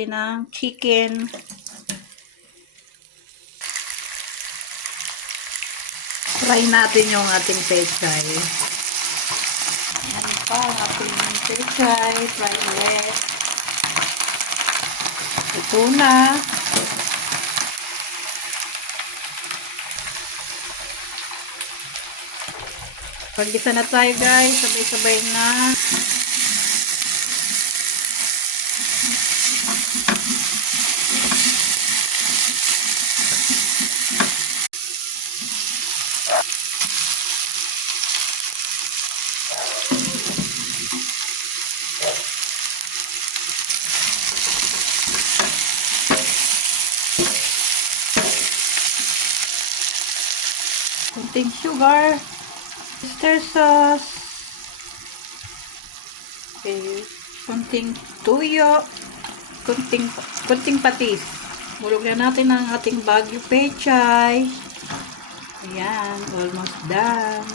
natin ng chicken. Fry natin yung ating pechay. Yan pa ang ating pechay. Fry ulit. Ito na. Pag-isa na tayo guys. Sabay-sabay na. Kunting sugar. Oyster sauce. Okay. Kunting tuyo. Kunting patis. Bulog na natin ang ating Baguio pechay. Ayan, almost done.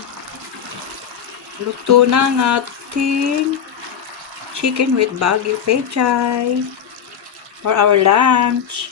Luto na ang ating chicken with Baguio pechay for our lunch.